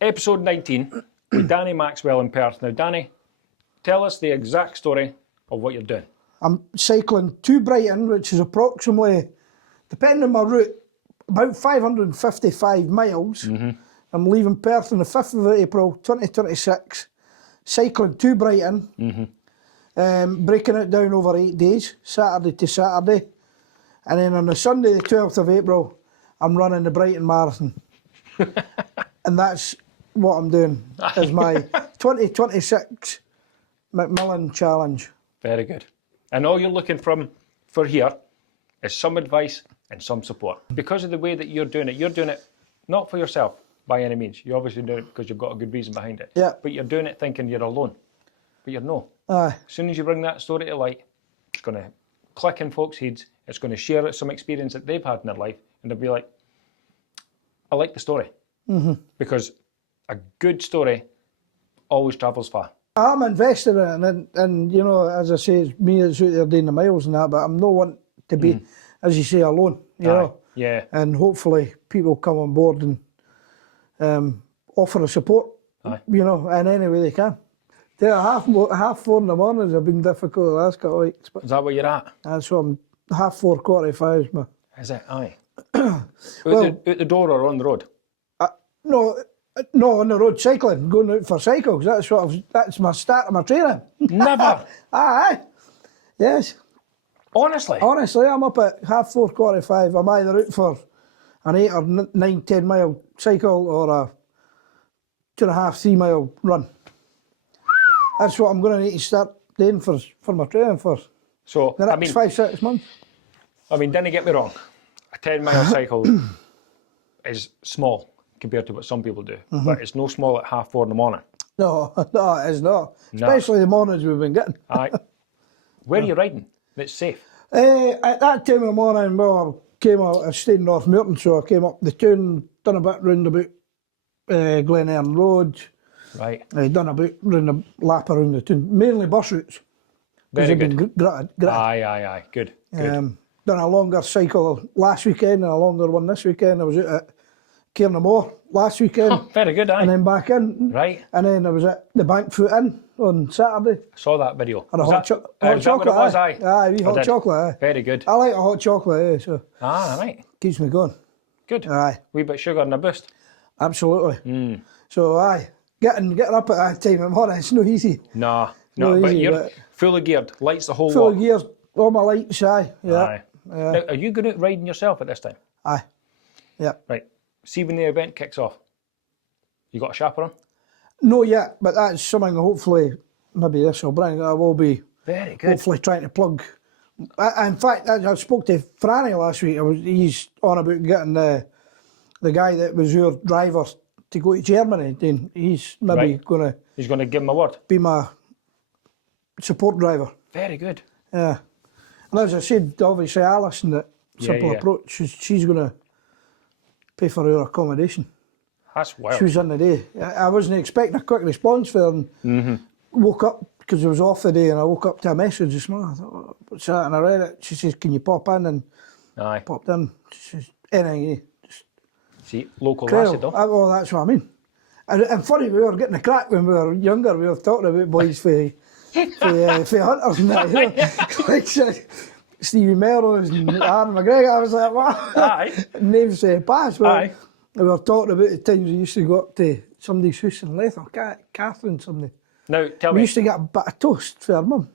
Episode 19 with Danny Maxwell in Perth. Now, Danny, tell us the exact story of what you're doing. I'm cycling to Brighton, which is approximately, depending on my route, about 555 miles. I'm leaving Perth on the 5th of April 2026, cycling to Brighton, breaking it down over 8 days, Saturday to Saturday. And then on the Sunday, the 12th of April, I'm running the Brighton Marathon. And that's what I'm doing, is my 2026 McMillan Challenge. Very good. And all you're looking for here is some advice and some support. Because of the way that you're doing it not for yourself by any means. You're obviously doing it because you've got a good reason behind it. Yeah. But you're doing it thinking you're alone. But you're not. Aye. As soon as you bring that story to light, it's going to click in folks' heads. It's going to share some experience that they've had in their life. And they'll be like, I like the story. Because a good story always travels far. I'm invested in it, and you know, as I say, it's me that's out there doing the miles and that, but I'm no one to be, as you say, alone, you know. Yeah. And hopefully people come on board and offer a support, you know, in any way they can. Half 4 in the mornings have been difficult the last couple of weeks. But is that where you're at? That's what I'm, 4:30, 45 my... Is it? Aye. Well, out the door or on the road? No, on the road cycling, going out for cycles. That's my start of my training. Never. Aye. Yes. Honestly, I'm up at 4:45. I'm either out for an 8 or 9, 10 mile cycle or a 2.5, 3 mile run. That's what I'm going to need to start doing for my training for the next 5, 6 months. I mean, didn't get me wrong. A 10-mile cycle is small compared to what some people do, but it's no small at 4:30 in the morning. No, it is not. Especially the mornings we've been getting. Aye. Where are you riding that's safe? At that time of the morning, well, I stayed in North Merton, so I came up the town, done a bit round about Glen Earn Road. Right. Done a bit round the lap around the town, mainly bus routes. Very good. Aye. Good. Done a longer cycle last weekend and a longer one this weekend. I was out at Cairnamore last weekend. Oh, very good, aye. And then back in. Right. And then I was at the Bankfoot Inn on Saturday. I saw that video. And a hot chocolate. Aye. Aye, wee hot chocolate, aye. Very good. I like a hot chocolate, so. Right. Keeps me going. Good. Aye. Wee bit of sugar and a boost. Absolutely. So, aye. Getting up at that time in the morning, it's no easy. No, but easy, you're fully geared, lights the whole lot. Fully geared, all my lights, aye. Yeah. Aye. Now, are you going out riding yourself at this time? Aye. Yeah. Right. See when the event kicks off, you got a chaperone? No yet, but that's something hopefully, maybe this will bring. I will be very good. Hopefully trying to plug. In fact, I spoke to Franny last week. He's on about getting the guy that was your driver to go to Germany. Then he's maybe going to... He's going to give him a word? Be my support driver. Very good. Yeah. And as I said, obviously Alison at Simple Approach, she's going to pay for our accommodation. That's wild. She was in the day. I wasn't expecting a quick response for her and woke up, because it was off the day, and I woke up to a message this morning. I thought, what's that? And I read it. She says, can you pop in? And popped in. She says, anything. See, local lassie though. Well, that's what I mean. And funny, we were getting a crack when we were younger. We were talking about boys for hunters and that. You know? Like Stevie Melrose and Aaron McGregor. I was like, what? Aye. Names passed. Aye. We were talking about the times we used to go up to somebody's house in Lether, Catherine somebody. Now, tell me. We used to get a bit of toast for her mum.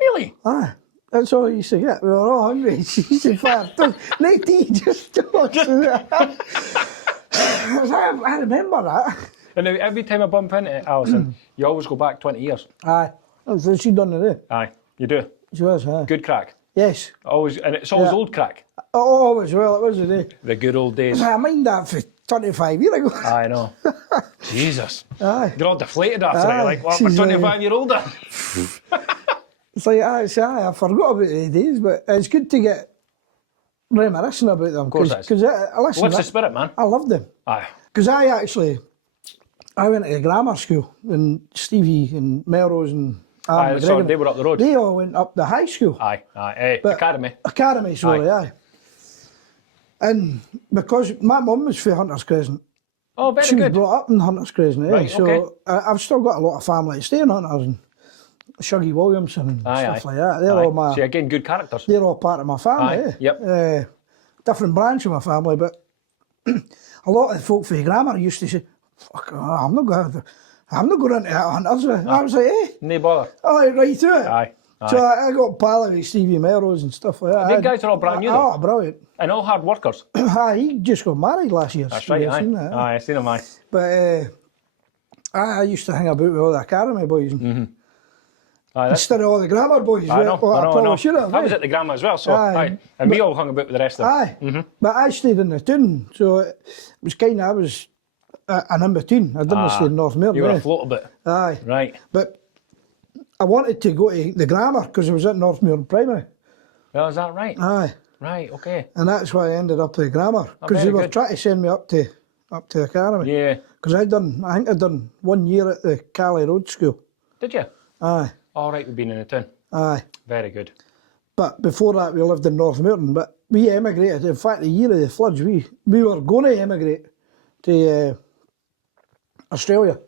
Really? Aye. That's all we used to get. We were all hungry. She used to fire toast. No tea, just toast. I remember that. And now, every time I bump into it, Alison, you always go back 20 years. Aye. That's what she done today. Aye, you do. She was, aye. Good crack. Yes. Always, and it's always old crack. Oh, always, well, it was the day. The good old days. I mind that for 25 years ago. I know. Jesus. Aye. You're all deflated after it. You're like, what, we're 25 years older? It's like, I forgot about the days, but it's good to get reminiscing about them. Of course it is. Because listen, What's the spirit, man? I loved them. Aye. Because I went to grammar school, and Stevie and Melrose and Aaron McGregor, so they were up the road. They all went up the high school. Aye. Academy, sorry, aye. And because my mum was from Hunters Crescent, Oh, very she was good. brought up in Hunters Crescent, Right, so okay. I've still got a lot of family to stay in Hunters, and Shuggy Williamson and stuff like that. They're all my. So again, good characters. They're all part of my family. Aye, yep. Different branch of my family, but a lot of the folk for the grammar used to say, "Fuck, I'm not going into that Hunters." I was like, "Eh, No bother. oh, right through it." Aye. So I got pally with Stevie Melrose and stuff like that. These guys are all brand new, though. Oh, brilliant. And all hard workers. He just got married last year. That's right, I've seen that, I seen them, aye. But I used to hang about with all the academy boys instead of all the grammar boys. I know. I I was at the grammar as well, so aye. And we all hung about with the rest of them. Aye, but I stayed in the town, so it was kind of, I was an in-between. I didn't stay in North Mere. You were afloat a bit. Aye. Right. But I wanted to go to the grammar because I was at North Mere Primary. Well, is that right? Aye. Right, okay. And that's why I ended up at the grammar, because very they were good. trying to send me up to the academy. Yeah. Because I think I'd done 1 year at the Cali Road School. Did you? Aye. All right, we've been in the town. Aye. Very good. But before that, we lived in North Merton. But we emigrated. In fact, the year of the floods, we were going to emigrate to Australia.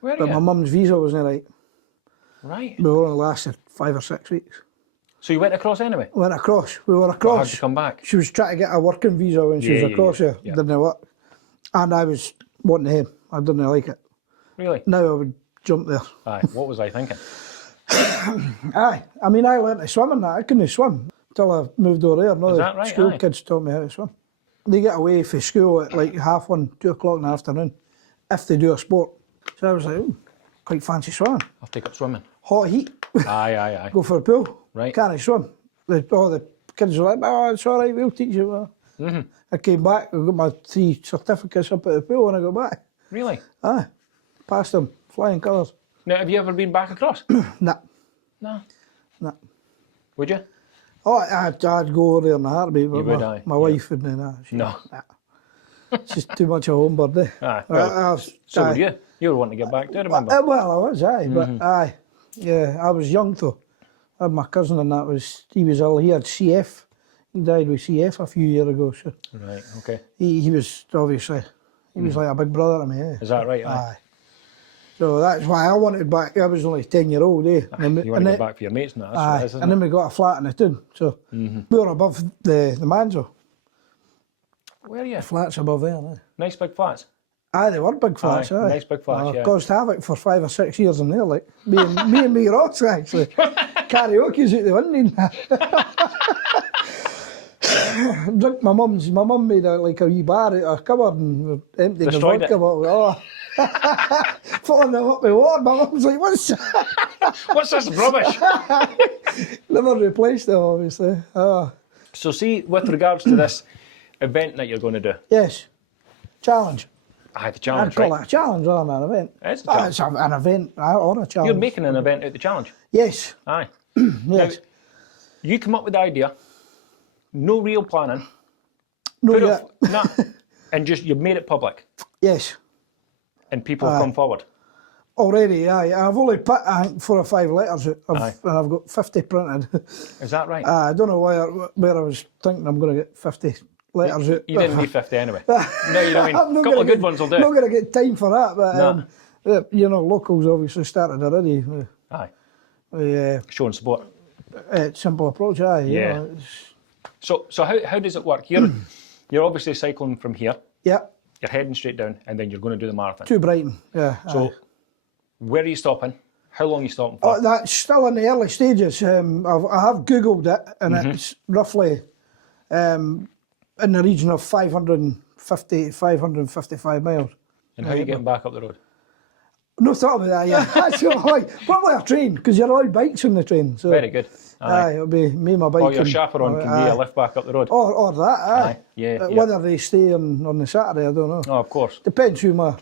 Where are But you? my mum's visa wasn't right. Right. We only lasted 5 or 6 weeks. So you went across anyway? Went across. We were How'd across. you come back? She was trying to get a working visa when she was across here. yeah. Didn't work. And I was wanting him. I didn't like it. Really? Now I would jump there. Aye. What was I thinking? Aye. I mean, I learned to swim and that. I couldn't swim until I moved over there. Is that right? School Aye. kids taught me how to swim. They get away from school at like 1:30, 2 o'clock in the afternoon if they do a sport. So I was like, oh, quite fancy swimming. I'll take up swimming. Hot heat. Aye. Go for a pool. Right. Can't swim. All the kids were like, oh, it's all right, we'll teach you. Well, I came back, I got my 3 certificates up at the pool when I got back. Really? Aye. Passed them, flying colours. Now, have you ever been back across? Nah. No. Nah. Would you? Oh, I'd go over there in a heartbeat, but would, aye. my wife wouldn't. Nah, No. She's too much a homebird, eh? Aye. Well, so aye. would you. You were wanting to get back, do you remember? Well, I was, aye. But aye. Yeah, I was young though. I had my cousin and he was ill. He had CF. He died with CF a few years ago. So Right, okay. he was obviously, he was like a big brother to me, eh? Is that right? Aye. So that's why I wanted back. I was only 10-year-old, eh? You want to get back for your mates and that, that's what it is, isn't and it? then we got a flat in the town. So we were above the Manzo. Where are you? Flats above there, eh? Nice big flats. Aye, they were big flats, Aye, aye. nice big flats, yeah. Caused havoc for 5 or 6 years in there, like. Me and me Ross, actually. Karaoke's out the window. Drink my mum made like a wee bar out of a cupboard and emptied Destroyed the vodka bottle. Oh. Filling them up with water. My mum's like, what's that? What's this rubbish? Never replaced it, obviously. Oh. So see, with regards to this event that you're going to do, Yes. Challenge. aye, the I'd challenge, call right? it a challenge rather than an event. It's a challenge. It's an event or a challenge. You're making an event out the challenge. Yes. Aye. Yes. You come up with the idea, no real planning, No, put yeah. it, nah, and just you've made it public, Yes. and people have come forward. Already, aye. I've only put, I think, 4 or 5 letters out, Aye. and I've got 50 printed. Is that right? I don't know where I was thinking I'm going to get 50 letters out. You didn't need 50 anyway. No, you know what I mean? I'm A not couple gonna of good get- ones will Not do. going to get time for that, but Nah. you know, locals obviously started already. Aye. With, Showing support. simple approach, aye. You Yeah. know, it's- So how does it work? You're obviously cycling from here, yeah, you're heading straight down, and then you're going to do the marathon. to Brighton, yeah. So aye. where are you stopping? How long are you stopping for? That's still in the early stages. I have Googled it, and it's roughly in the region of 550 to 555 miles. And how are you getting back up the road? No thought about that yet. So, probably a train, because you're allowed bikes on the train. So, Very good. Aye. it'll be me and my bike. Or your and- chaperone can give you a lift back up the road. Or that, aye. Aye, yeah, yeah. Whether they stay on the Saturday, I don't know. Oh, of course. Depends who my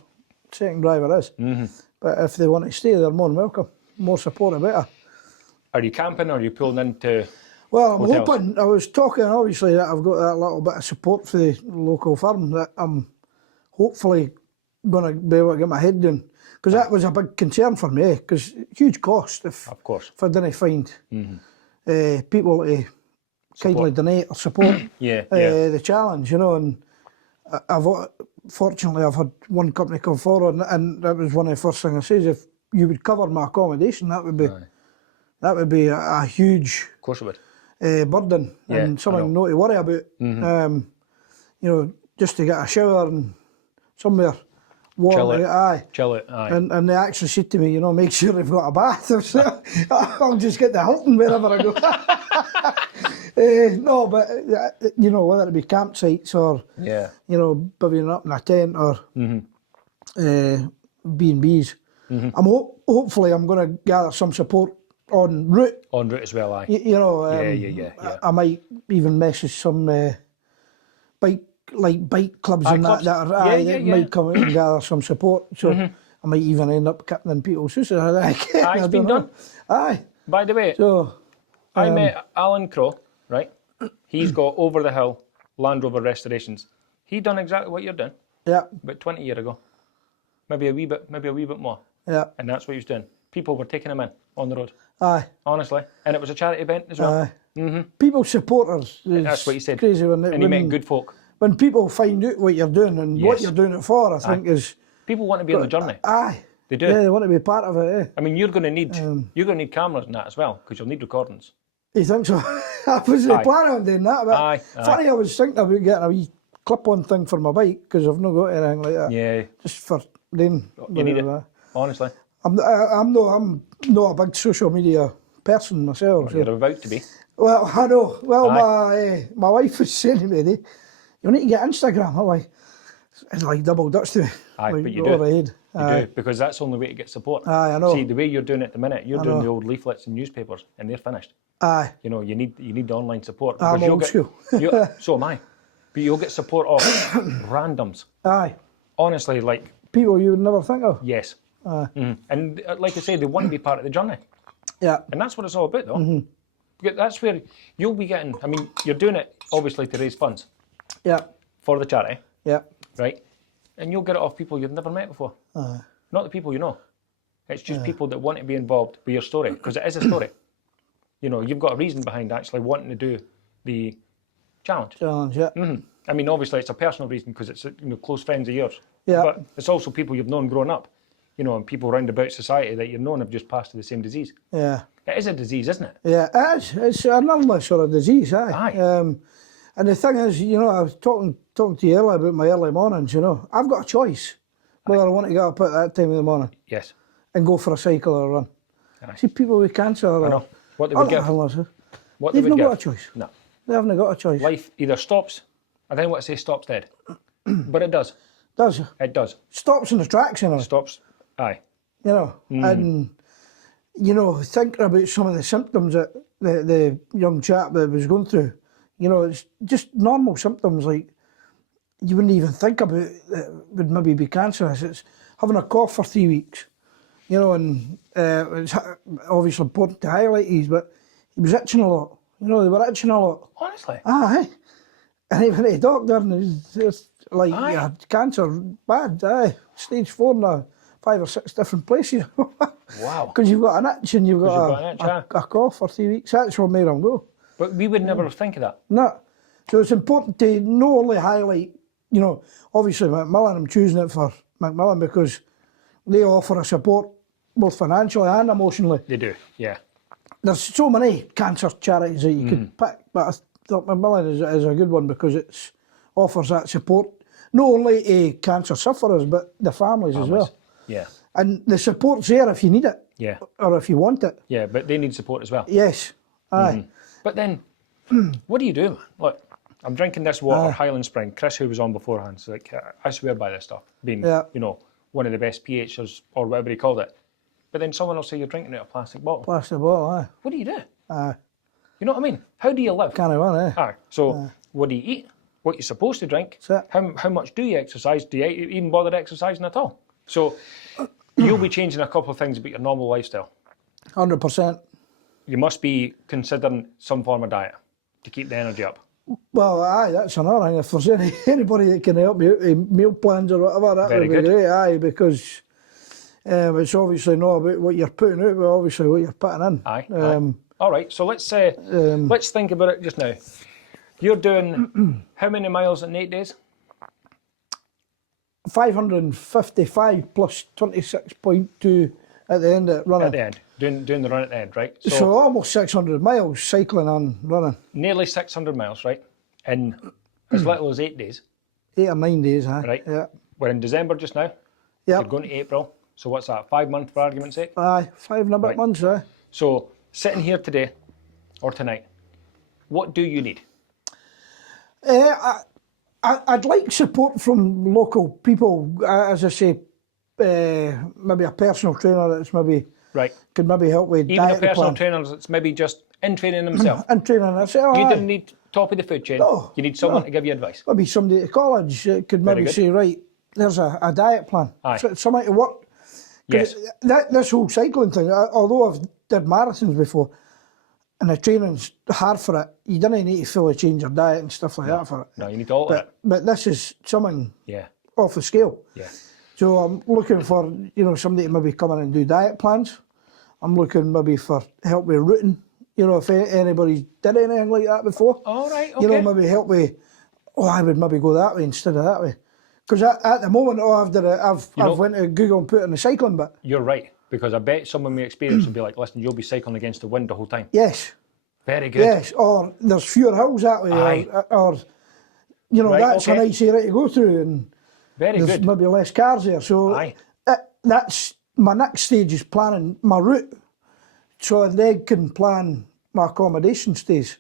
second driver is. But if they want to stay, they're more than welcome. More support, the better. Are you camping or are you pulling into... Well, I'm hotels? hoping, I was talking obviously that I've got that little bit of support for the local firm that I'm hopefully going to be able to get my head down. Because that was a big concern for me, because huge cost Of course. if I didn't find people to kindly donate or support Yeah, the challenge, you know. And fortunately, I've had one company come forward, and that was one of the first things I says. If you would cover my accommodation, that would be a huge Of course it would. burden and something not to worry about. You know, just to get a shower and somewhere warm. Chill it, aye. And they actually said to me, you know, make sure they've got a bath. I'll just get the Hilton wherever I go. No, but, you know, whether it be campsites or, you know, bivvying up in a tent or B&Bs. Hopefully I'm going to gather some support en route. En route as well, aye. You know, I might even message some bike clubs and clubs. that might come out and gather some support. So I might even end up captaining people's hooses. It's been done. Aye. By the way, so I met Alan Crow, right? He's got Over the Hill Land Rover restorations. He done exactly what you're doing. Yeah. About 20 years ago. Maybe a wee bit more. Yeah. And that's what he was doing. People were taking him in on the road. Aye. Honestly. And it was a charity event as well. Aye. People support us. That's what he said. Crazy and he met good folk. When people find out what you're doing and what you're doing it for, I think is... People want to be on the journey. Aye. They do. Yeah, they want to be part of it, I mean, you're going to need cameras and that as well, because you'll need recordings. You think so? I was planning on doing that, but funny, I was thinking about getting a wee clip-on thing for my bike, because I've not got anything like that. Yeah. Just for rain. You need it, honestly. I'm not a big social media person myself. Well, you're about to be. Well, I know. Well, my wife was saying to me, you need to get Instagram. I'm like, it's like double Dutch to me. Aye, like, but you do. You do, because that's the only way to get support. Aye, I know. See, the way you're doing it at the minute, you're doing the old leaflets and newspapers, and they're finished. Aye. You know, you need the online support. I'm old school. So am I. But you'll get support of randoms. Aye. Honestly, like... People you would never think of. Yes. And like I say, they want to be part of the journey. Yeah. And that's what it's all about, though. That's where you'll be getting... I mean, you're doing it, obviously, to raise funds. Yeah. For the charity. Yeah. Right? And you'll get it off people you've never met before. Not the people you know. It's just people that want to be involved with your story, because it is a story. You know, you've got a reason behind actually wanting to do the challenge. Yeah. I mean, obviously, it's a personal reason because it's close friends of yours. Yeah. But it's also people you've known growing up. You know, and people round about society that you've known have just passed to the same disease. Yeah. It is a disease, isn't it? Yeah, it is. It's an illness or a disease, aye. And the thing is, you know, I was talking to you earlier about my early mornings, you know. I've got a choice whether I want to get up at that time of the morning. Yes. And go for a cycle or a run. Aye. See, people with cancer or... I know. What they would give. They've not got a choice. No. They haven't got a choice. Life either stops, I don't want to say stops dead, but it does. Does. It does. Stops in the tracks, you know. Stops, aye. You know, and, you know, thinking about some of the symptoms that the young chap that was going through, you know, it's just normal symptoms like you wouldn't even think about that would maybe be cancerous. It's having a cough for 3 weeks, you know, and it's obviously important to highlight these, but he was itching a lot. You know, they were itching a lot. Honestly? Aye. And he went to the doctor and it was like, you had cancer, bad, stage 4 now, 5 or 6 different places. Wow. Because you've got an itch and you've got a cough for 3 weeks. That's what made him go. But we would never think of that. No. So it's important to not only highlight, you know, obviously McMillan, I'm choosing it for McMillan because they offer a support both financially and emotionally. They do, yeah. There's so many cancer charities that you could pick, but I thought McMillan is a good one because it offers that support, not only to cancer sufferers, but the families as well. Yeah. And the support's there if you need it. Yeah. Or if you want it. Yeah, but they need support as well. Yes. Aye. But then, what do you do, man? Look, I'm drinking this water, Highland Spring. Chris, who was on beforehand, so like, I swear by this stuff, being, you know, one of the best PHers or whatever he called it. But then someone will say you're drinking out of a plastic bottle. Plastic bottle, aye. What do you do? Aye. You know what I mean? How do you live? Can't run, eh? Aye. So, what do you eat? What you're supposed to drink? How much do you exercise? Do you even bother exercising at all? So, you'll be changing a couple of things about your normal lifestyle. 100%. You must be considering some form of diet to keep the energy up. Well, aye, that's another thing. If there's anybody that can help you out with meal plans or whatever, that Very would be good. great, aye, because it's obviously not about what you're putting out, but obviously what you're putting in. Aye. All right, so let's think about it just now. You're doing how many miles in 8 days? 555 plus 26.2 at the end of running. At the end, doing the run at the end, right? So almost 600 miles cycling and running. Nearly 600 miles, right? In as little as 8 days. 8 or 9 days, huh? Right. Yeah. We're in December just now. Yep. You're going to April. So what's that, 5 months for argument's sake? Aye, 5 and a bit Right. months, eh? So sitting here today or tonight, what do you need? I'd like support from local people, as I say, maybe a personal trainer that's maybe Right. could maybe help with Even a dietary personal plan. trainer that's maybe just in training himself. And training, I say, oh, You aye. didn't need top of the food chain. No, You need someone to give you advice. Maybe somebody at college could maybe good. say, right, there's a diet plan. Aye. Something to work. 'Cause Yes. This whole cycling thing, although I've did marathons before, and the training's hard for it, you don't need to fully change your diet and stuff like that for it. No, you need to alter it. But this is something Yeah. off the scale. Yeah. So I'm looking for, somebody to maybe come in and do diet plans. I'm looking maybe for help with routing. If anybody's did anything like that before. All right. Okay. Maybe help with, I would maybe go that way instead of that way. Because at the moment, I've went to Google and put in the cycling bit. You're right, because I bet someone with experience would be like, listen, you'll be cycling against the wind the whole time. Yes. Very good. Yes, or there's fewer hills that way, Aye. or Right, that's okay. a nice area to go through, and Very there's good. maybe less cars there. So Aye. that's my next stage is planning my route, so they can plan my accommodation stays.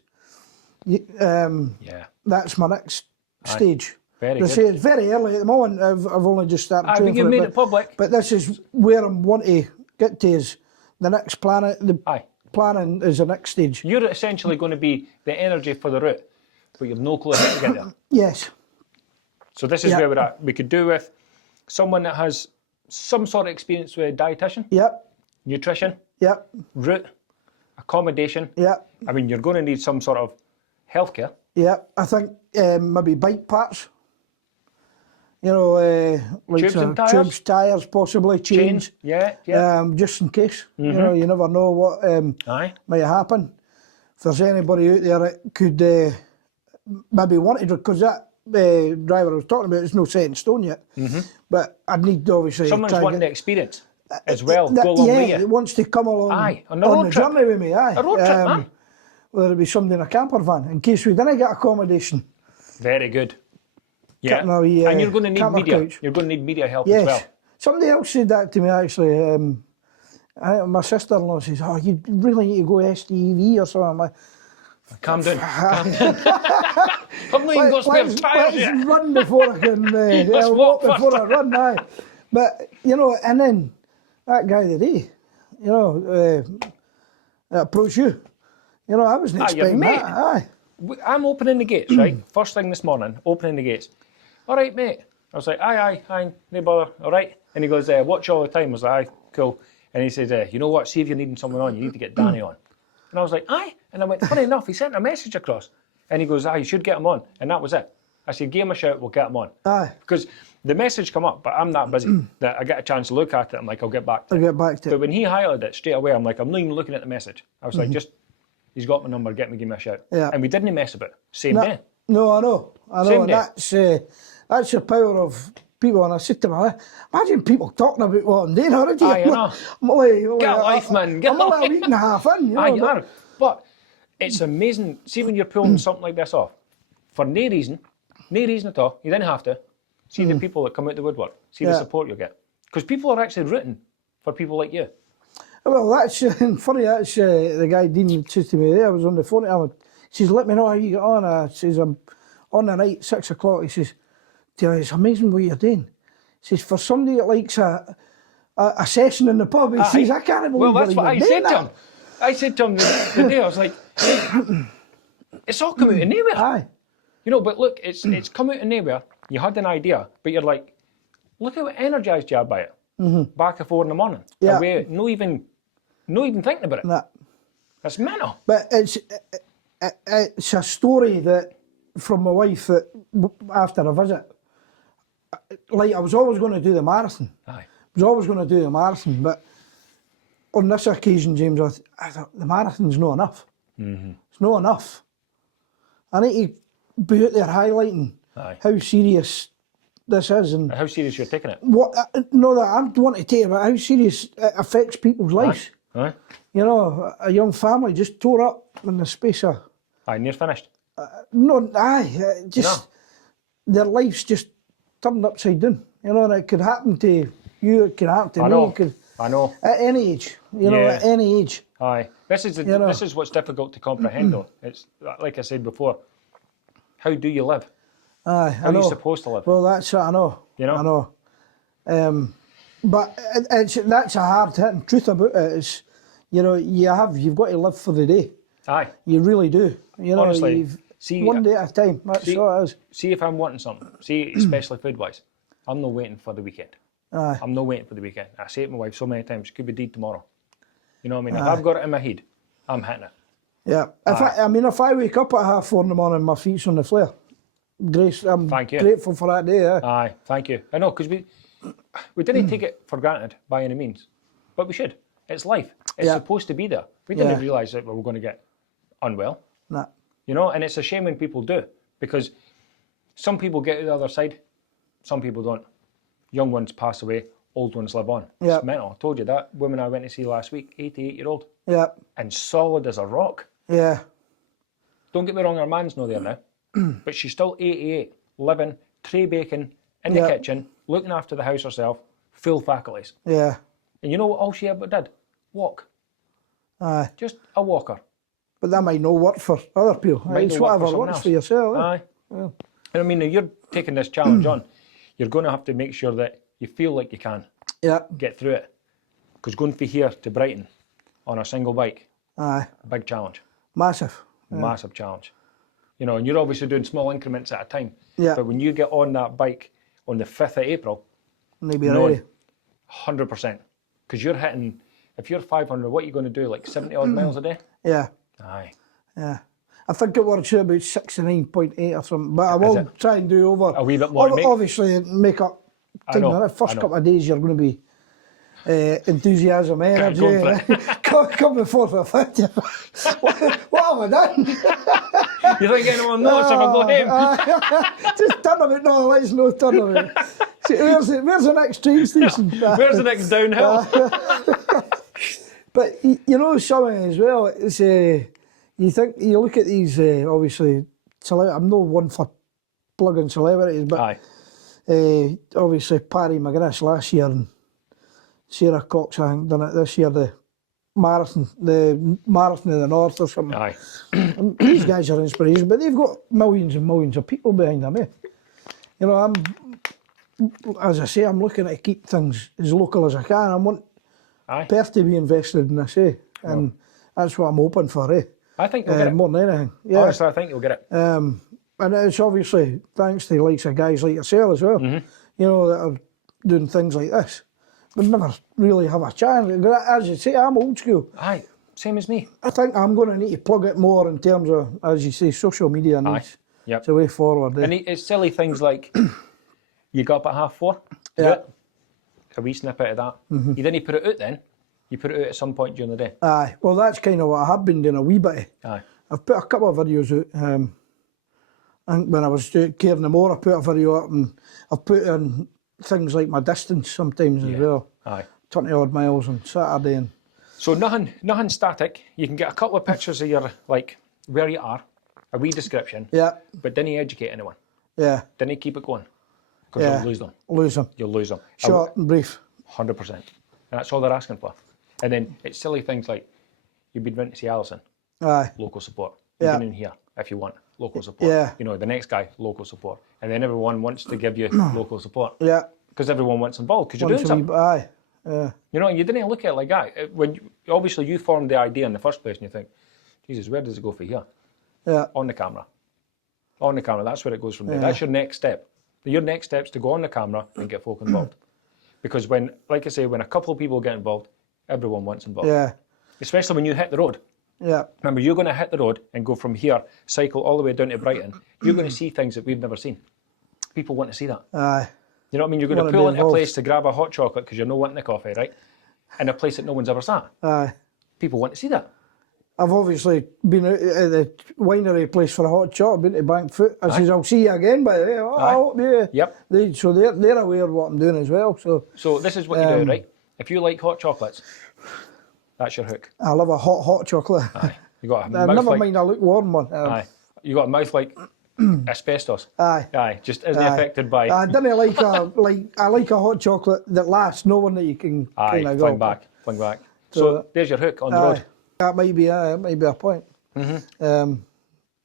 Yeah. That's my next stage. Very They good. say it's very early at the moment. I've only just started Aye, training but you've for made it, it public. But this is where I'm wanting to get to is the next planet. The Aye. planning is the next stage. You're essentially going to be the energy for the route, but you've no clue how to get there. Yes. So this is Yeah. where we're at. We could do with someone that has some sort of experience with dietitian, Yep. nutrition, Yep. route, accommodation. Yep. I mean, you're going to need some sort of healthcare. Yep. I think maybe bike parts. Like Tubes and tyres? tubes, tyres, possibly chains. Chains. Yeah. Yeah. Just in case. You never know what Aye. might happen. If there's anybody out there that could maybe want to, because that driver I was talking about is no set in stone yet. But I'd need to obviously Someone's try and wanting get- the experience as well. Go along yeah, with he you. wants to come along Aye, on on the road the trip. journey with me. Aye, A road trip, man. Whether it be somebody in a camper van, in case we didn't get accommodation. Very good. Yeah. Getting a wee, And you're going to need camper media. couch. You're going to need media help Yes. as well. Somebody else said that to me actually. My sister-in-law says, "Oh, you really need to go STV or something." I'm like, Calm down. Calm down. I've not even got spare tyres yet. let's run before I can. I'll walk before first. I run. Aye. But and then that guy today, that approached you. I wasn't Aye, your expecting mate. that. Aye. I'm opening the gates, right? First thing this morning, opening the gates. All right, mate. I was like, aye, no bother. All right. And he goes, watch all the time. I was like, aye, cool. And he says, you know what? See if you're needing someone on, you need to get Danny on. And I was like, aye. And I went, funny enough, he sent a message across. And he goes, you should get him on. And that was it. I said, give him a shout, we'll get him on. Aye. Because the message come up, but I'm that busy that I get a chance to look at it. I'm like, I'll get back to I'll it. get back to But it. when he highlighted it straight away, I'm like, I'm not even looking at the message. I was like, he's got my number, give me a shout. Yeah. And we didn't mess about it. Same day. No, I know. Same And day. that's the power of people. And I said to him, imagine people talking about what I'm doing already. Aye, I know. I'm only, Get a life, man. Get I'm a only a life. week and a half in. Aye, you are. But it's amazing. See when you're pulling something like this off, for no reason at all, you didn't have to. See the people that come out the woodwork, see the Yeah. support you get. Because people are actually rooting for people like you. Well, that's funny. That's the guy Dean says to me there. I was on the phone to him. He says, "Let me know how you get on." I says, "I'm on the night, 6 o'clock." He says, "It's amazing what you're doing." He says, "For somebody that likes a session in the pub," he says, "I can't believe Well, that's what I you're said doing to him. I said to him the day, I was like, it's all come out of nowhere. Aye. But look, it's come out of nowhere. You had an idea, but you're like, look how energised you are by it. Back at 4 in the morning. Yeah. Away, no even thinking about it. Nah. That's mental. But it's a story that from my wife that after a visit, like I was always going to do the marathon. Aye. I was always going to do the marathon, but on this occasion, James, I thought the marathon's not enough. It's not enough. I need to be out there highlighting Aye. how serious this is and How serious you're taking it? what. No, that I want to take about how serious it affects people's lives. Aye. You know, a young family just tore up in the space of. Aye, near finished. Just their lives just turned upside down. You know, and it could happen to you. It could happen to me. I know. At any age. You know, at any age. Aye. This is what's difficult to comprehend, though. It's like I said before. How do you live? Aye, How are you supposed to live? Well, that's what I know. You know. I know. But that's a hard hitting truth about it. Is, you know, you've got to live for the day. Aye. You really do. You know, honestly, one day at a time. That's all it is. See if I'm wanting something. See, especially food-wise, I'm not waiting for the weekend. Aye. I'm not waiting for the weekend. I say it to my wife so many times. It could be deed tomorrow. You know what I mean? If I've got it in my head, I'm hitting it. Yeah. If I wake up at 4:30 in the morning, my feet's on the flare. Grace, I'm grateful for that day. Aye, thank you. I know, because we didn't take it for granted by any means, but we should. It's life. It's supposed to be there. We didn't realise that we were going to get unwell. Nah. You know, and it's a shame when people do, because some people get to the other side, some people don't. Young ones pass away, old ones live on. Yeah. It's mental. I told you that woman I went to see last week, 88-year-old. Yeah. And solid as a rock. Yeah. Don't get me wrong, her man's not there now. But she's still 88, living, tray baking, in the kitchen, looking after the house herself, full faculties. Yeah. And you know what all she ever did? Walk. Aye. Just a walker. But that might not work for other people. It's whatever works for yourself. Aye. Yeah. And I mean, if you're taking this challenge on, you're going to have to make sure that you feel like you can get through it. Because going from here to Brighton on a single bike, big challenge. Massive. Massive challenge. You know, and you're obviously doing small increments at a time. Yeah. But when you get on that bike on the 5th of April, maybe ready. 100%. Because you're hitting, if you're 500, what are you going to do, like 70 odd miles a day? Yeah. Aye. Yeah. I think it works out about 69.8 or something. But I will try and do over. A wee bit more. Obviously, make up. The first couple of days, you're going to be enthusiasm, energy. Come before the 50. What have I done? You think anyone knows if I go home? Just turn about. No, let's no turn about. See, where's the next train station? Where's the next downhill? But you know something as well. It's you look at these obviously. I'm no one for plugging celebrities, but obviously Paddy McGuinness last year and Sarah Cox, I think, done it this year. The marathon of the North or something. Aye. And these guys are inspiration, but they've got millions and millions of people behind them. You know, as I say, I'm looking to keep things as local as I can. I want Perth to be invested in this, and that's what I'm hoping for. I think you'll get it. More than anything. Yeah. Honestly, I think you'll get it. And it's obviously thanks to the likes of guys like yourself as well, you know, that are doing things like this. We never really have a chance. As you say, I'm old school. Aye, same as me. I think I'm going to need to plug it more in terms of, as you say, social media needs. It's a way forward. And it's silly things like, you got up at 4:30, a wee snippet of that. You didn't put it out then, you put it out at some point during the day. Aye, well that's kind of what I have been doing a wee bit. Aye. I've put a couple of videos out. I think when I was doing Cairn and More, I put a video up, and I've put in things like my distance sometimes as well. Aye. 20 odd miles on Saturday. And so nothing static. You can get a couple of pictures of your, like, where you are, a wee description. Yeah. But didn't educate anyone. Yeah. Didn't keep it going. Because you'll lose them. Lose them. You'll lose them. Short and brief. 100%. And that's all they're asking for. And then it's silly things like, you've been went to see Alison. Aye. Local support. You've been in here, if you want, local support. Yeah. You know, the next guy, local support. And then everyone wants to give you local support. Yeah. Because everyone wants involved, because you're doing something. Aye. Yeah. You know, and you didn't look at it like that. Obviously you formed the idea in the first place and you think, Jesus, where does it go for here? Yeah. On the camera. On the camera, that's where it goes from there. That's your next step. Your next step is to go on the camera and get folk involved. Because when, like I say, when a couple of people get involved, everyone wants involved. Yeah. Especially when you hit the road. Yeah. Remember, you're going to hit the road and go from here, cycle all the way down to Brighton. You're going to see things that we've never seen. People want to see that. Aye. You know what I mean? You're going to pull into a place to grab a hot chocolate because you're not wanting the coffee, right? In a place that no one's ever sat. Aye. People want to see that. I've obviously been out at the winery place for a hot chocolate, been to Bankfoot. I says, I'll see you again, by the way. Oh, I hope you. Yep. So they're aware of what I'm doing as well. So this is what you do, right? If you like hot chocolates, that's your hook. I love a hot chocolate. Aye. You got a I mouth never like, mind a lukewarm one. Aye. You got a mouth like asbestos. Aye. Aye. Just isn't affected by. I didn't I like a hot chocolate that lasts, no one that you can kind of fling back. So there's your hook on the road. That might be a point.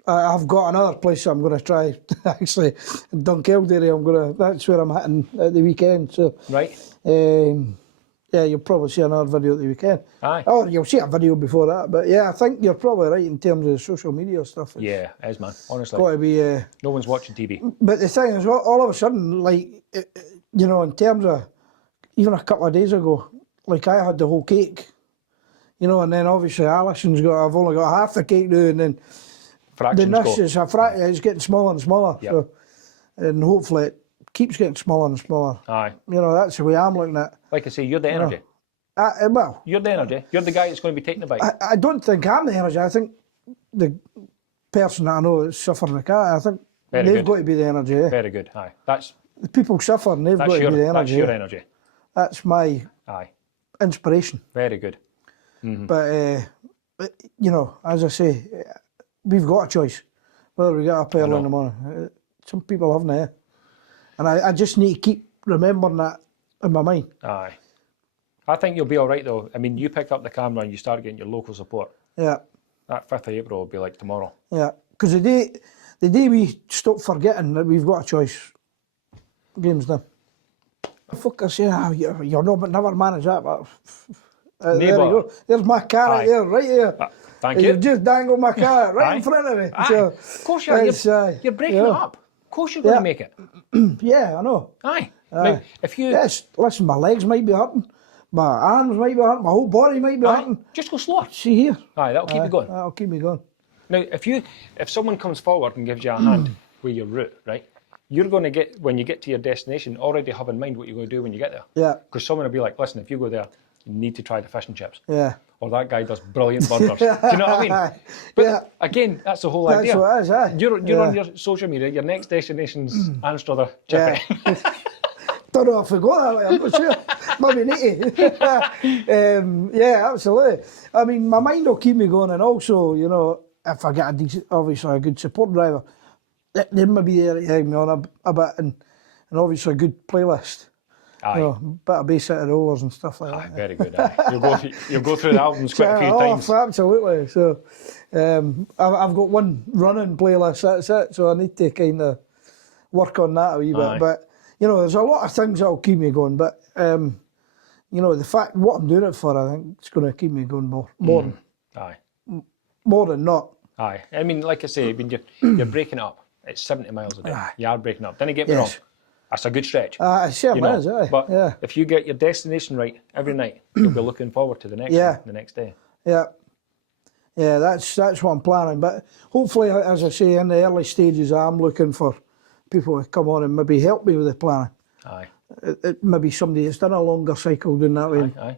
I've got another place I'm going to try. Actually, in Dunkeld, that's where I'm hitting at the weekend. So right. Yeah, you'll probably see another video at the weekend. Aye. Or you'll see a video before that. But yeah, I think you're probably right in terms of social media stuff. Yeah, it is, man. Honestly. Got to be. No one's watching TV. But the thing is, all of a sudden, like, you know, in terms of even a couple of days ago, like I had the whole cake, you know, and then obviously Alison's I've only got half the cake now, and then Fractions the niche is it's getting smaller and smaller. Yep. So, and hopefully it keeps getting smaller and smaller. Aye. You know, that's the way I'm looking at it. Like I say, you're the energy. Well, you're the energy. You're the guy that's going to be taking the bike. I don't think I'm the energy. I think the person that I know that's suffering the car, I think they've got to be the energy. Very good. Aye. That's the people suffering. They've got to be the energy. That's your energy. That's my inspiration. Very good. But you know, as I say, we've got a choice whether we get up early in the morning. Some people haven't, and I just need to keep remembering that in my mind. Aye. I think you'll be all right though. I mean, you pick up the camera and you start getting your local support. Yeah. That 5th of April will be like tomorrow. Yeah, because the day we stop forgetting that we've got a choice, game's done. Focus, you're not, but never manage that. But there you go. There's my carrot there, right here. Thank you. You've just dangled my carrot right in front of me. So, of course you're breaking it up. Of course you're going to make it. Yeah, I know. Aye. Now, if you... Yes, listen, my legs might be hurting. My arms might be hurting. My whole body might be hurting. Just go slower. See here. Aye, that'll keep you going. That'll keep me going. Now, if someone comes forward and gives you a hand with your route, right, you're going to get, when you get to your destination, already have in mind what you're going to do when you get there. Yeah. Because someone will be like, listen, if you go there, you need to try the fish and chips. Yeah. Or that guy does brilliant burgers. Do you know what I mean? But again, that's the whole idea. That's what it is, You're on your social media, your next destination's Anstruther Chippy. Yeah. Don't know if I go that way, I'm not sure. Maybe need to. Yeah, absolutely. I mean, my mind will keep me going, and also, you know, if I get obviously a good support driver, they may be there to egg me on a bit, and obviously a good playlist. Aye. You know, bit of bass out rollers and stuff like that. Very good. You'll go through the albums quite a few times. Absolutely. So, I've got one running playlist, that's it, so I need to kind of work on that a wee bit. But, you know, there's a lot of things that'll keep me going, but, you know, the fact what I'm doing it for, I think it's going to keep me going more than not. Aye. I mean, like I say, when you're breaking it up. It's 70 miles a day. You are breaking up. Didn't get me wrong. That's a good stretch. It certainly is, aye. But if you get your destination right every night, you'll be looking forward to the next one, the next day. Yeah. Yeah, that's what I'm planning. But hopefully, as I say, in the early stages, I'm looking for people to come on and maybe help me with the planning. Aye. It maybe somebody that's done a longer cycle doing that way. Aye.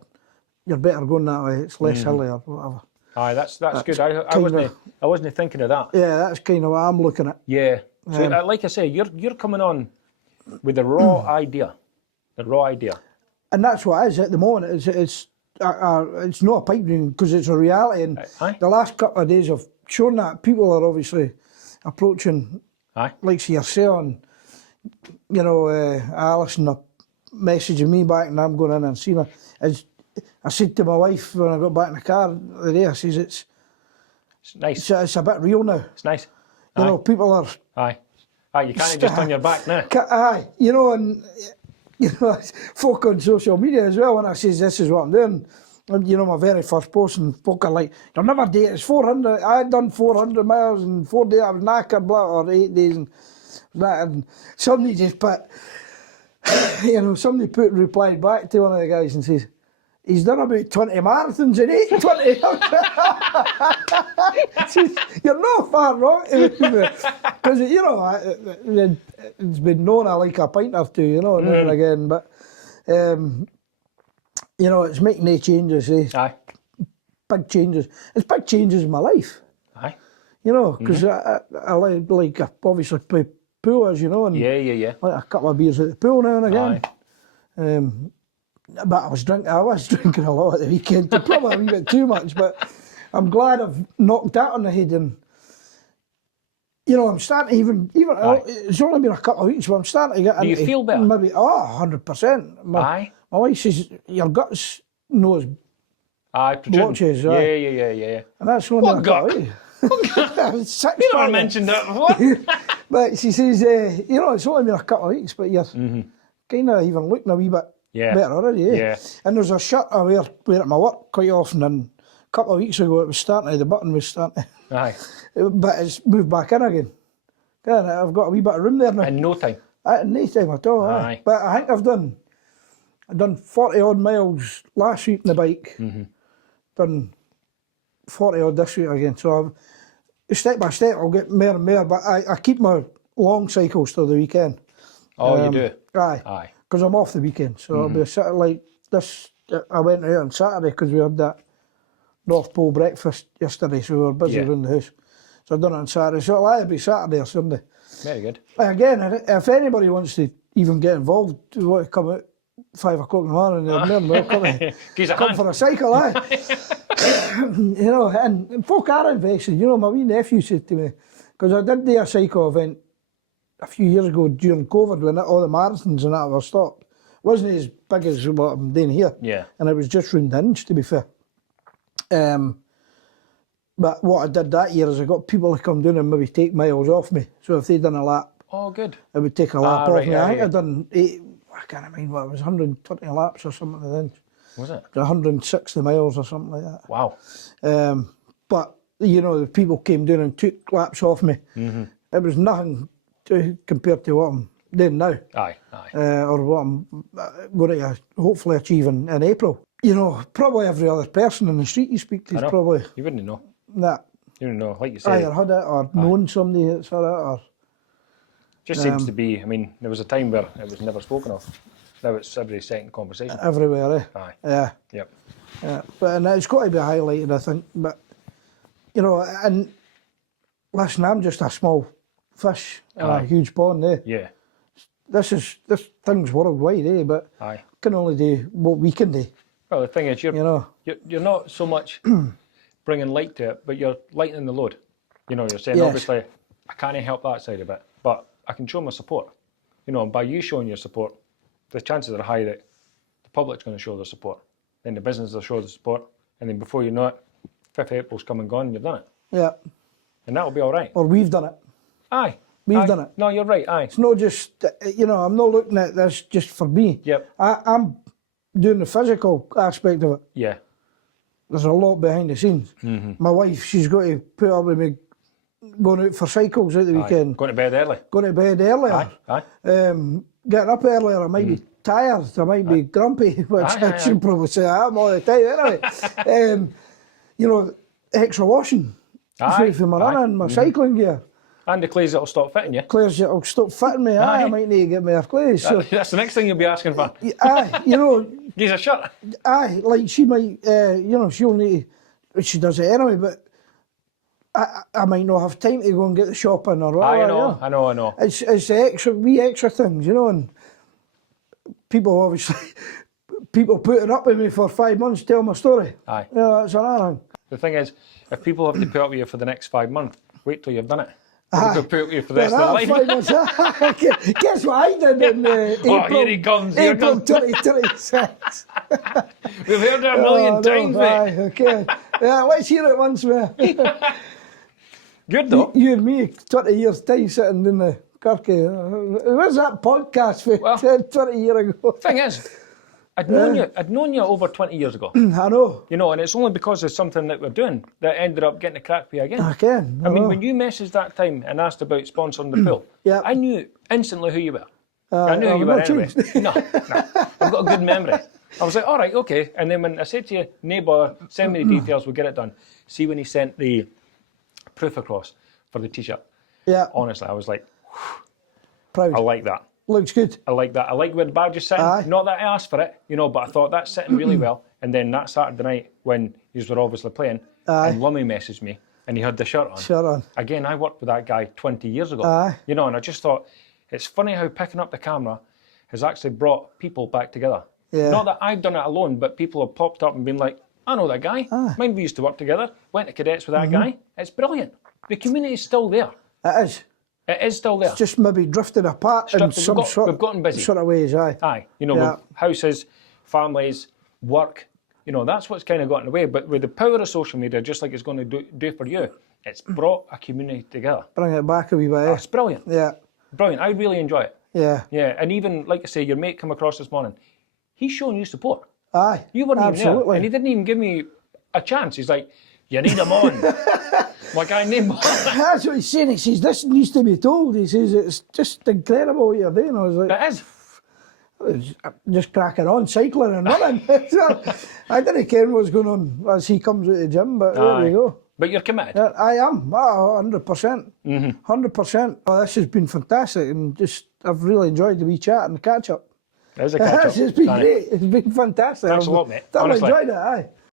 You're better going that way. It's less hilly or whatever. Aye, that's good. I wasn't thinking of that. Yeah, that's kind of what I'm looking at. Yeah. So, like I say, you're coming on with the raw idea. The raw idea. And that's what it is at the moment. It's not a pipe dream because it's a reality. And the last couple of days have shown that people are obviously approaching, like yourself, and you know, Alison are messaging me back, and I'm going in and seeing her. I said to my wife when I got back in the car the day, I says it's nice. It's a bit real now. It's nice. You know, people are. Aye, you can't just turn your back now. Aye, you know, and you know, folk on social media as well. When I says this is what I'm doing, and you know, my very first post, and folk are like, "You'll never do it. It's 400. I had done 400 miles in 4 days. I was knackered, or 8 days, and that." And somebody just put, you know, replied back to one of the guys and says, he's done about 20 marathons in 820. You're not far wrong. Because, you know, it's been known I like a pint or two, you know, now and again. But, you know, it's making no changes. Aye. big changes. It's big changes in my life. Aye. You know, because I like obviously play pool, as you know, and Yeah. like a couple of beers at the pool now and again. But I was drinking a lot at the weekend, probably a wee bit too much, but I'm glad I've knocked that on the head, and you know, I'm starting to even it's only been a couple of weeks, but I'm starting to get Do into you feel better? maybe 100%. My wife says your guts knows watches, yeah. and that's only been a couple of weeks. You never mentioned that before. But she says, you know, it's only been a couple of weeks, but you're kind of even looking a wee bit better already. Yeah. And there's a shirt I wear at my work quite often, and a couple of weeks ago it was starting to, the button was starting to, but it's moved back in again. Yeah, I've got a wee bit of room there now. In no time. No time at all. Aye. But I think I've done 40 odd miles last week on the bike. Done 40 odd this week again. So step by step I'll get more and more, but I keep my long cycles till the weekend. Oh, you do? Aye. Because I'm off the weekend, so I'll be sort of like this. I went out on Saturday because we had that North Pole breakfast yesterday, so we were busy around the house. So I've done it on Saturday, so it'll either be Saturday or Sunday. Very good. Again, if anybody wants to even get involved, you want to come out 5 o'clock in the morning, they'll come for a cycle, You know, and folk are invested. You know, my wee nephew said to me, because I did do a cycle event a few years ago during COVID when all the marathons and that were stopped. It wasn't as big as what I'm doing here. Yeah. And it was just round the inch, to be fair. But what I did that year is I got people to come down and maybe take miles off me. So if they'd done a lap, good. I would take a lap off me. I think I'd done 8, I can't remember what it was, 120 laps or something then. Was it? 160 miles or something like that. Wow. But, you know, the people came down and took laps off me. It was nothing compared to what I'm doing now. Or what I'm going to hopefully achieve in April. You know, probably every other person in the street you speak to is probably... You wouldn't know. That. You wouldn't know, like you said. Either had it or known somebody that's had it or... Just seems to be, I mean, there was a time where it was never spoken of. Now it's every second conversation. Everywhere, Yeah. Yep. Yeah, and it's got to be highlighted, I think. But, you know, and listen, I'm just a small fish in a huge pond, Yeah. This thing's worldwide, but can only do what we can do. Well, the thing is, you're not so much bringing light to it, but you're lightening the load. You know, you're saying, obviously, I can't help that side of it, but I can show my support. You know, and by you showing your support, the chances are high that the public's going to show their support. Then the business will show the support, and then before you know it, 5th April's come and gone, and you've done it. Yeah. And that'll be all right. Or we've done it. We've done it. No, you're right, It's not just, you know, I'm not looking at this just for me. Yep. I'm doing the physical aspect of it. Yeah. There's a lot behind the scenes. My wife, she's got to put up with me going out for cycles at the weekend. Going to bed early. Going to bed earlier. Getting up earlier, I might be tired, I might be grumpy, which I should probably say I am all the time anyway. You know, extra washing for my running, my cycling gear. And the clays that'll stop fitting you. Clays that'll stop fitting me, I might need to get me a clays. So. That's the next thing you'll be asking for. You know. Gives a shirt. Like she might, you know, she'll need to, she does it anyway, but I might not have time to go and get the shopping or whatever. I know. It's the extra things, you know, and people obviously, people putting up with me for 5 months to tell my story. You know, that's another thing. The thing is, if people have to put up with you for the next 5 months, wait till you've done it. They'll put up with you for the rest of their life. 5 months. Guess what I did in April? Here he comes. April 2026. We've heard it a million times, mate. Okay. Yeah, let's hear it once more. Good though. You and me, 20 years time sitting in the Kirky. Where's that podcast for 20 years ago? Thing is, I'd known you over 20 years ago. I know. You know, and it's only because of something that we're doing that ended up getting the crack for you again. I mean, when you messaged that time and asked about sponsoring the pool, I knew instantly who you were. I knew who you were anyway. No. I've got a good memory. I was like, all right, okay. And then when I said to you, no bother, send me the details, we'll get it done. See when he sent the proof across for the T-shirt. Yeah. Honestly, I was like, proud. I like that. Looks good. I like that. I like where the badge is sitting. Not that I asked for it, you know, but I thought that's sitting really well. And then that Saturday night when you were obviously playing, Aye. and Lummy messaged me and he had the shirt on. Shirt on. Again, I worked with that guy 20 years ago. Aye. You know, and I just thought, it's funny how picking up the camera has actually brought people back together. Yeah. Not that I've done it alone, but people have popped up and been like, I know that guy. Aye. Mind we used to work together, went to cadets with that guy. It's brilliant. The community is still there. It is. It is still there. It's just maybe drifted apart in some We've gotten busy. sort of ways, aye. Aye. You know, Yeah. with houses, families, work, you know, that's what's kind of gotten away. But with the power of social media, just like it's going to do for you, it's brought a community together. Bring it back a wee bit. It's brilliant. Yeah. Brilliant. I really enjoy it. Yeah. Yeah. And even, like I say, your mate come across this morning, he's showing you support. Aye. You weren't even there. Absolutely. And he didn't even give me a chance. He's like, you need him on. Like, I need him on. That's what he's saying. He says, this needs to be told. He says, it's just incredible what you're doing. I was like, It is. just cracking on, cycling and running. I didn't care what was going on as he comes out of the gym, but there we go. But you're committed. Yeah, I am, 100%. 100%. Oh, this has been fantastic, and just I've really enjoyed the wee chat and the catch up. There's a catch up. It's been great. It's been fantastic. Thanks a lot, mate. I've Honestly. enjoyed it, aye.